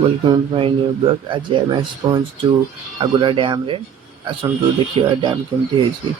Welcome to my new blog. आज ଆମେ ଆସି ପହଞ୍ଚିଛୁ ଆଗୁରା ଡ୍ୟାମ୍ରେ। ଆସନ୍ତୁ ଦେଖିବା ଡ୍ୟାମ୍ କେମିତି ହେଇଛି।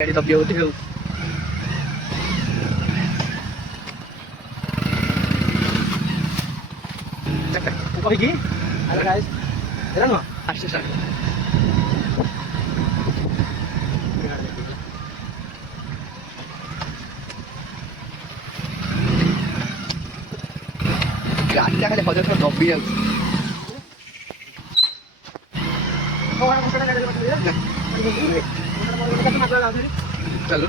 Jadi top jauh tuh. Cek, buka lagi. Halo guys. Jalan nggak? Asik sih. Gak ada kali hotel tuh mobil. Oh, orang kesana ada tempat dia? Enggak. Kita tempat langsung. Lalu.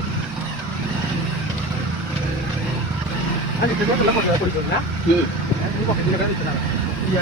Ada juga kalau mau jual kulit, nah. Ini kok kita kan di sana. Iya,